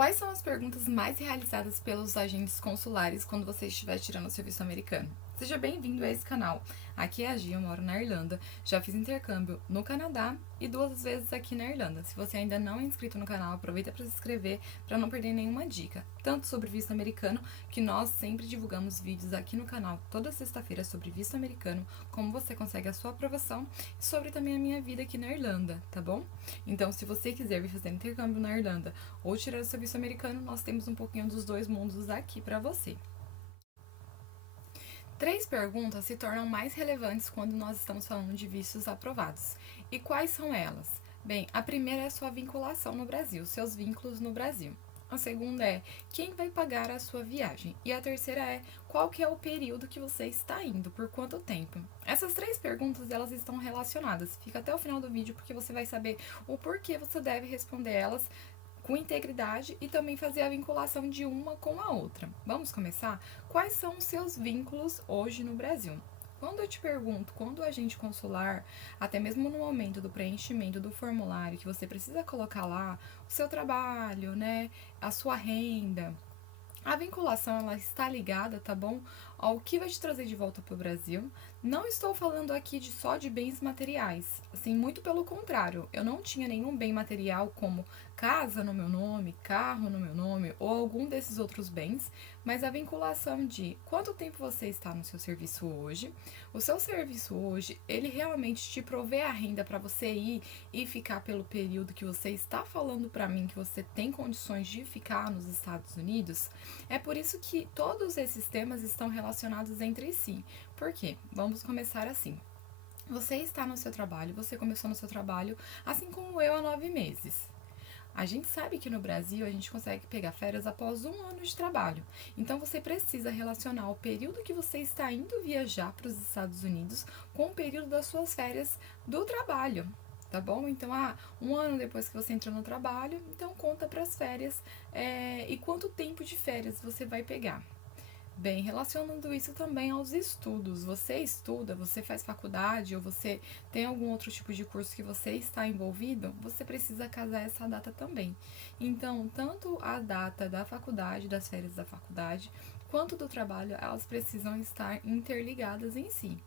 Quais são as perguntas mais realizadas pelos agentes consulares quando você estiver tirando o seu visto americano? Seja bem-vindo a esse canal. Aqui é a Gia, eu moro na Irlanda. Já fiz intercâmbio no Canadá e 2 vezes aqui na Irlanda. Se você ainda não é inscrito no canal, aproveita para se inscrever para não perder nenhuma dica, tanto sobre visto americano, que nós sempre divulgamos vídeos aqui no canal toda sexta-feira sobre visto americano, como você consegue a sua aprovação e sobre também a minha vida aqui na Irlanda, tá bom? Então, se você quiser vir fazer intercâmbio na Irlanda ou tirar o seu visto americano, nós temos um pouquinho dos dois mundos aqui para você. 3 perguntas se tornam mais relevantes quando nós estamos falando de vistos aprovados. E quais são elas? Bem, a primeira é a sua vinculação no Brasil, seus vínculos no Brasil. A segunda é quem vai pagar a sua viagem. E a terceira é qual que é o período que você está indo, por quanto tempo. Essas 3 perguntas, elas estão relacionadas. Fica até o final do vídeo porque você vai saber o porquê você deve responder elas com integridade e também fazer a vinculação de uma com a outra. Vamos começar? Quais são os seus vínculos hoje no Brasil? Quando eu te pergunto, quando o agente consular, até mesmo no momento do preenchimento do formulário, que você precisa colocar lá o seu trabalho, né, a sua renda, a vinculação, ela está ligada, tá bom, ao que vai te trazer de volta para o Brasil. Não estou falando aqui só de bens materiais, assim, muito pelo contrário. Eu não tinha nenhum bem material como casa no meu nome, carro no meu nome ou algum desses outros bens, mas a vinculação de quanto tempo você está no seu serviço hoje. O seu serviço hoje, ele realmente te provê a renda para você ir e ficar pelo período que você está falando para mim que você tem condições de ficar nos Estados Unidos. É por isso que todos esses temas estão relacionados entre si. Por quê? Vamos começar assim. Você está no seu trabalho, você começou no seu trabalho, assim como eu, há 9 meses. A gente sabe que no Brasil a gente consegue pegar férias após 1 ano de trabalho. Então você precisa relacionar o período que você está indo viajar para os Estados Unidos com o período das suas férias do trabalho. Tá bom? Então, 1 ano depois que você entrou no trabalho, então conta para as férias e quanto tempo de férias você vai pegar. Bem, relacionando isso também aos estudos. Você estuda, você faz faculdade ou você tem algum outro tipo de curso que você está envolvido, você precisa casar essa data também. Então, tanto a data da faculdade, das férias da faculdade, quanto do trabalho, elas precisam estar interligadas em si.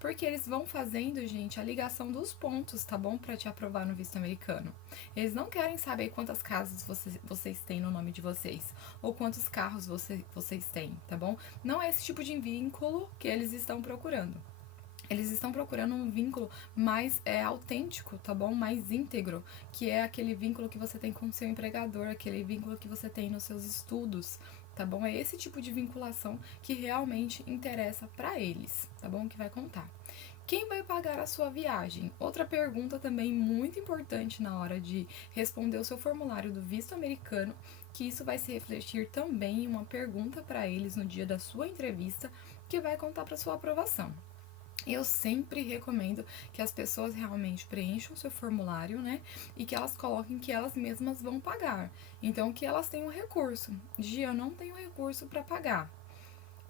Porque eles vão fazendo, gente, a ligação dos pontos, tá bom? Para te aprovar no visto americano. Eles não querem saber quantas casas vocês têm no nome de vocês, ou quantos carros vocês têm, tá bom? Não é esse tipo de vínculo que eles estão procurando. Eles estão procurando um vínculo mais autêntico, tá bom? Mais íntegro, que é aquele vínculo que você tem com o seu empregador, aquele vínculo que você tem nos seus estudos, tá bom? É esse tipo de vinculação que realmente interessa para eles, tá bom? Que vai contar. Quem vai pagar a sua viagem? Outra pergunta também muito importante na hora de responder o seu formulário do visto americano, que isso vai se refletir também em uma pergunta para eles no dia da sua entrevista, que vai contar para sua aprovação. Eu sempre recomendo que as pessoas realmente preencham o seu formulário, né? E que elas coloquem que elas mesmas vão pagar. Então, que elas tenham recurso. Gia, eu não tenho recurso para pagar.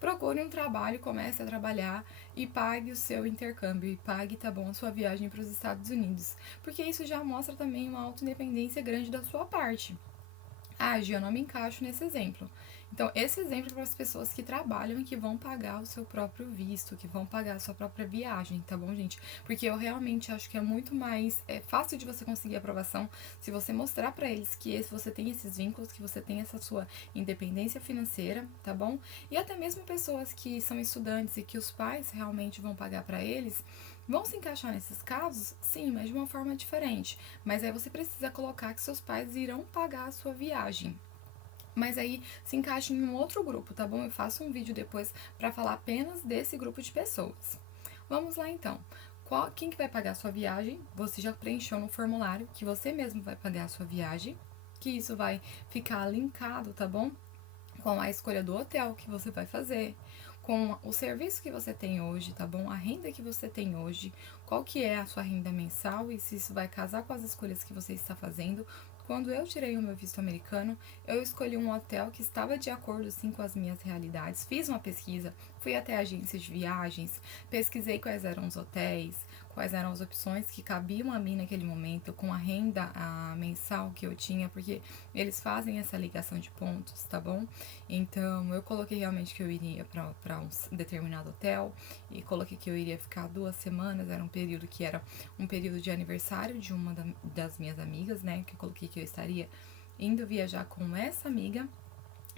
Procure um trabalho, comece a trabalhar e pague o seu intercâmbio. E pague, tá bom, a sua viagem para os Estados Unidos. Porque isso já mostra também uma autoindependência grande da sua parte. Gia, eu não me encaixo nesse exemplo. Então, esse exemplo é para as pessoas que trabalham e que vão pagar o seu próprio visto, que vão pagar a sua própria viagem, tá bom, gente? Porque eu realmente acho que é muito mais fácil de você conseguir aprovação se você mostrar para eles que você tem esses vínculos, que você tem essa sua independência financeira, tá bom? E até mesmo pessoas que são estudantes e que os pais realmente vão pagar para eles, vão se encaixar nesses casos? Sim, mas de uma forma diferente. Mas aí você precisa colocar que seus pais irão pagar a sua viagem. Mas aí se encaixa em um outro grupo, tá bom? Eu faço um vídeo depois para falar apenas desse grupo de pessoas. Vamos lá então. Quem que vai pagar a sua viagem? Você já preencheu no formulário que você mesmo vai pagar a sua viagem, que isso vai ficar linkado, tá bom? Com a escolha do hotel que você vai fazer, com o serviço que você tem hoje, tá bom? A renda que você tem hoje, qual que é a sua renda mensal e se isso vai casar com as escolhas que você está fazendo. Quando eu tirei o meu visto americano, eu escolhi um hotel que estava de acordo sim com as minhas realidades. Fiz uma pesquisa, fui até a agência de viagens, pesquisei quais eram os hotéis, quais eram as opções que cabiam a mim naquele momento, com a renda mensal que eu tinha, porque eles fazem essa ligação de pontos, tá bom? Então, eu coloquei realmente que eu iria para um determinado hotel e coloquei que eu iria ficar 2 semanas, era um período que era um período de aniversário de uma das minhas amigas, né? Que eu coloquei que eu estaria indo viajar com essa amiga.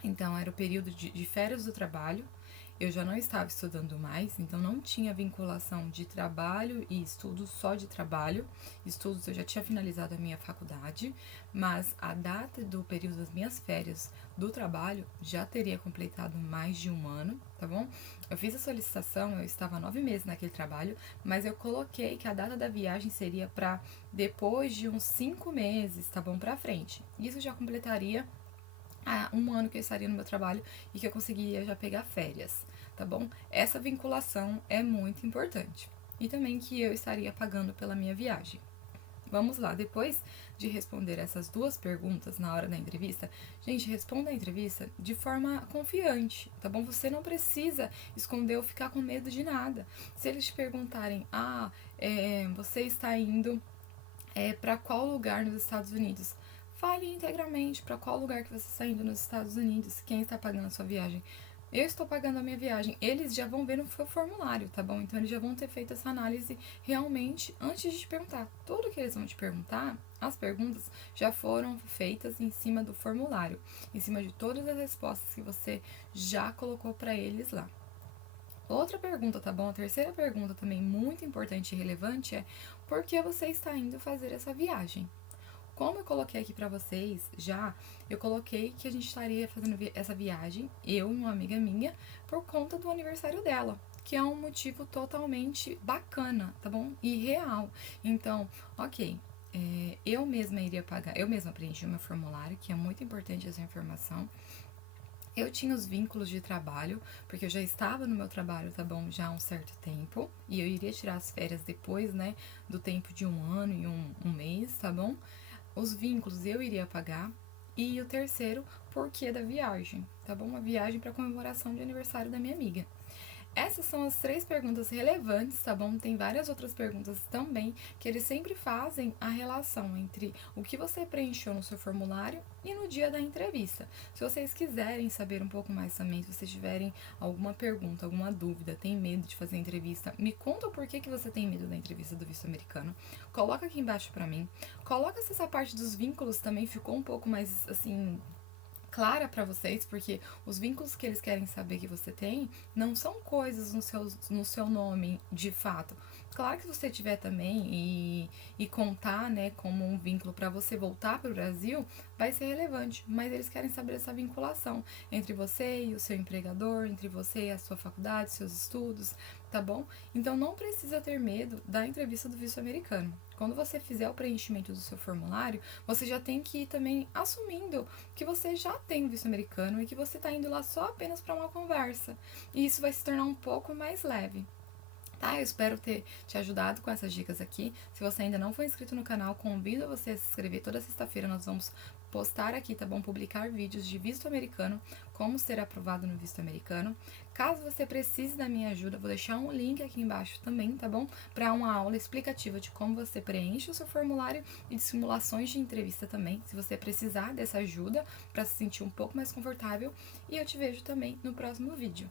Então, era o período de férias do trabalho. Eu já não estava estudando mais, então não tinha vinculação de trabalho e estudos só de trabalho. Estudos eu já tinha finalizado a minha faculdade, mas a data do período das minhas férias do trabalho já teria completado mais de um ano, tá bom? Eu fiz a solicitação, eu estava 9 meses naquele trabalho, mas eu coloquei que a data da viagem seria para depois de uns 5 meses, tá bom? Para frente. Isso já completaria um ano que eu estaria no meu trabalho e que eu conseguiria já pegar férias, tá bom? Essa vinculação é muito importante. E também que eu estaria pagando pela minha viagem. Vamos lá, depois de responder essas 2 perguntas na hora da entrevista, gente, responda a entrevista de forma confiante, tá bom? Você não precisa esconder ou ficar com medo de nada. Se eles te perguntarem, você está indo para qual lugar nos Estados Unidos? Fale integralmente para qual lugar que você está indo nos Estados Unidos, quem está pagando a sua viagem. Eu estou pagando a minha viagem. Eles já vão ver no seu formulário, tá bom? Então eles já vão ter feito essa análise realmente antes de te perguntar. Tudo que eles vão te perguntar, as perguntas já foram feitas em cima do formulário, em cima de todas as respostas que você já colocou para eles lá. Outra pergunta, tá bom? A terceira pergunta também muito importante e relevante é: por que você está indo fazer essa viagem? Como eu coloquei aqui pra vocês já, eu coloquei que a gente estaria fazendo essa viagem, eu e uma amiga minha, por conta do aniversário dela, que é um motivo totalmente bacana, tá bom? E real. Então, ok, eu mesma iria pagar, eu mesma preenchi o meu formulário, que é muito importante essa informação. Eu tinha os vínculos de trabalho, porque eu já estava no meu trabalho, tá bom, já há um certo tempo, e eu iria tirar as férias depois, né, do tempo de um ano e um mês, tá bom? Os vínculos eu iria pagar. E o terceiro, porquê da viagem, tá bom? Uma viagem para comemoração de aniversário da minha amiga. Essas são as 3 perguntas relevantes, tá bom? Tem várias outras perguntas também que eles sempre fazem a relação entre o que você preencheu no seu formulário e no dia da entrevista. Se vocês quiserem saber um pouco mais também, se vocês tiverem alguma pergunta, alguma dúvida, tem medo de fazer entrevista, me conta o porquê que você tem medo da entrevista do visto americano. Coloca aqui embaixo pra mim. Coloca se essa parte dos vínculos também ficou um pouco mais, assim, clara para vocês, porque os vínculos que eles querem saber que você tem não são coisas no seu nome de fato. Claro que se você tiver também e contar, né, como um vínculo para você voltar para o Brasil, vai ser relevante, mas eles querem saber essa vinculação entre você e o seu empregador, entre você e a sua faculdade, seus estudos, tá bom? Então não precisa ter medo da entrevista do visto americano. Quando você fizer o preenchimento do seu formulário, você já tem que ir também assumindo que você já tem o visto americano e que você está indo lá só apenas para uma conversa. E isso vai se tornar um pouco mais leve. Tá? Eu espero ter te ajudado com essas dicas aqui. Se você ainda não foi inscrito no canal, convido você a se inscrever. Toda sexta-feira nós vamos postar aqui, tá bom? Publicar vídeos de visto americano, como ser aprovado no visto americano. Caso você precise da minha ajuda, vou deixar um link aqui embaixo também, tá bom? Para uma aula explicativa de como você preenche o seu formulário e de simulações de entrevista também, se você precisar dessa ajuda para se sentir um pouco mais confortável. E eu te vejo também no próximo vídeo.